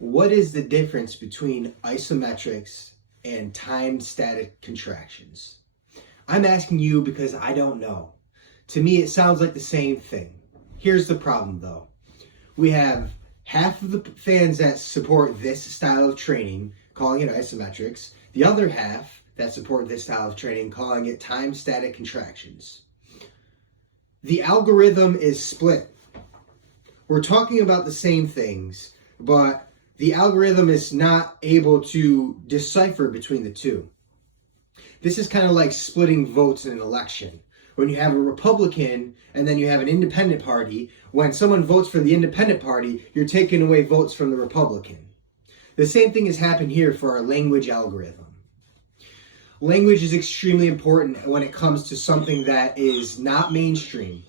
What is the difference between isometrics and timed static contractions? I'm asking you because I don't know. To me, it sounds like the same thing. Here's the problem though. We have half of the fans that support this style of training calling it isometrics, the other half that support this style of training calling it timed static contractions. The algorithm is split. We're talking about the same things, but the algorithm is not able to decipher between the two. This is kind of like splitting votes in an election. When you have a Republican and then you have an independent party, when someone votes for the independent party, you're taking away votes from the Republican. The same thing has happened here for our language algorithm. Language is extremely important when it comes to something that is not mainstream.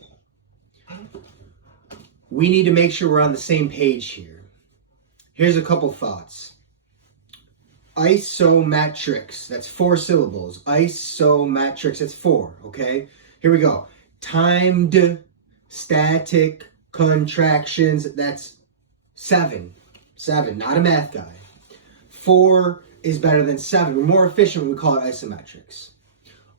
We need to make sure we're on the same page here. Here's a couple thoughts. Isometrics, that's 4 syllables. Isometrics, that's 4, okay? Here we go. Timed static contractions, that's 7. 7, not a math guy. 4 is better than 7. We're more efficient when we call it isometrics.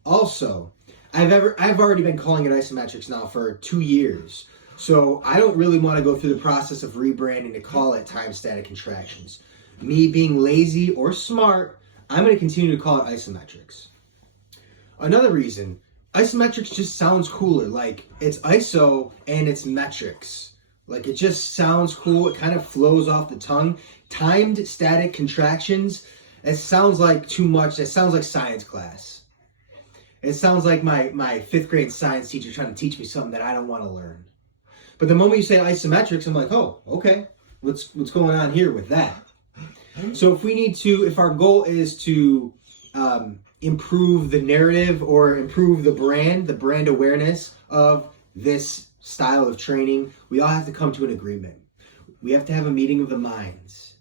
Also, I've already been calling it isometrics now for 2 years. So I don't really want to go through the process of rebranding to call it timed static contractions. Me being lazy or smart, I'm going to continue to call it isometrics. Another reason, isometrics just sounds cooler. Like, it's iso and it's metrics. Like, it just sounds cool. It kind of flows off the tongue. Timed static contractions, it sounds like too much. It sounds like science class. It sounds like my 5th grade science teacher trying to teach me something that I don't want to learn. But the moment you say isometrics, I'm like, oh, okay. What's going on here with that? So if our goal is to improve the narrative or improve the brand awareness of this style of training, we all have to come to an agreement. We have to have a meeting of the minds.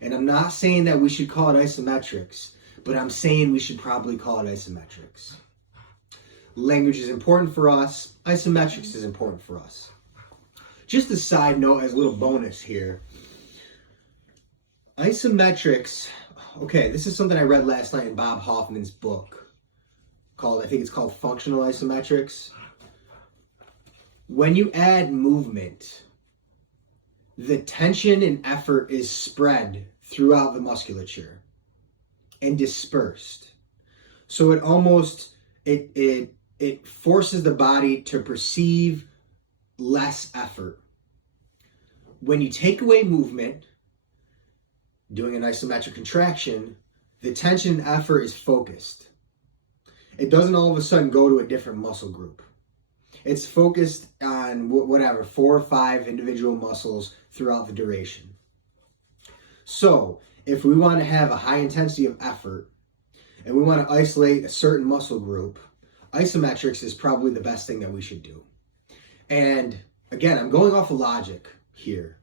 And I'm not saying that we should call it isometrics, but I'm saying we should probably call it isometrics. Language is important for us. Isometrics is important for us. Just a side note as a little bonus here. Isometrics, okay, this is something I read last night in Bob Hoffman's book I think it's called Functional Isometrics. When you add movement, the tension and effort is spread throughout the musculature and dispersed. So it almost, it forces the body to perceive less effort. When you take away movement, doing an isometric contraction, the tension and effort is focused. It doesn't all of a sudden go to a different muscle group. It's focused on 4 or 5 individual muscles throughout the duration. So if we want to have a high intensity of effort and we want to isolate a certain muscle group, isometrics is probably the best thing that we should do. And again, I'm going off of logic here.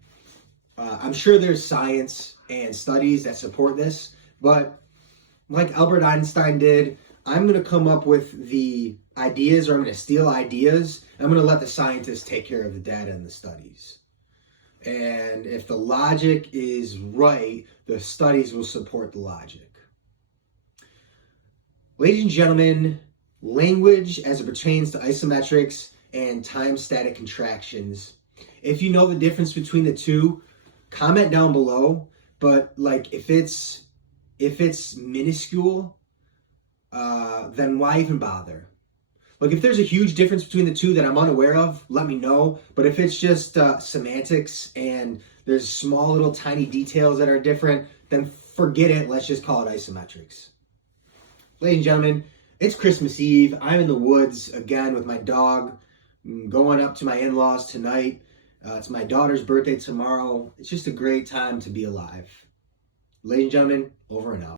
I'm sure there's science and studies that support this, but like Albert Einstein did, I'm going to come up with the ideas, or I'm going to steal ideas. I'm going to let the scientists take care of the data and the studies. And if the logic is right, the studies will support the logic. Ladies and gentlemen, language as it pertains to isometrics and timed static contractions. If you know the difference between the two, comment down below. But like, if it's minuscule, then why even bother? Like, if there's a huge difference between the two that I'm unaware of, let me know. But if it's just semantics and there's small little tiny details that are different, then forget it. Let's just call it isometrics. Ladies and gentlemen, it's Christmas Eve. I'm in the woods again with my dog. I'm going up to my in-laws tonight. It's my daughter's birthday tomorrow. It's just a great time to be alive. Ladies and gentlemen, over and out.